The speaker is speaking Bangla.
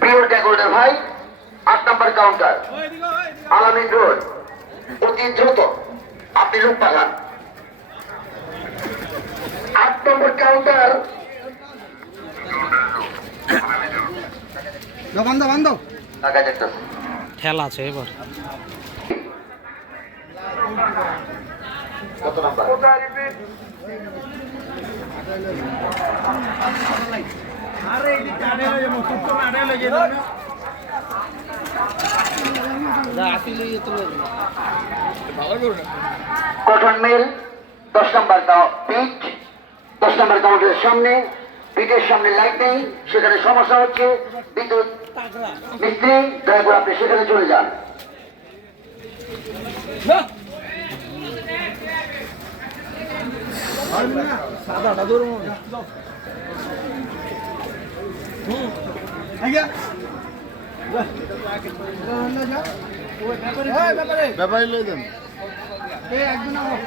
প্রিয় ট্যাগোল্ডার ভাই 8 নম্বর কাউন্টার আলামিন রোড অতি দ্রুত আপনি লোক পাঠান 8 নম্বর কাউন্টার বন্ধ টাকা দেখতে ঠেলা আছে এবার কত নাম্বার আরে এই টানে লাগে মস্ত টানে লাগে না যা আসলে এত ভালো করো না কটন মিল 10 নম্বর পিট 10 নম্বর কাউন্টারের সামনে পিটের সামনে লাইট নেই সেখানে সমস্যা হচ্ছে বিদ্যুৎ মিস্ত্রি দয়া করে আপনি সেখানে চলে যান সাদাটা দূর ব্যাপারে লই দেন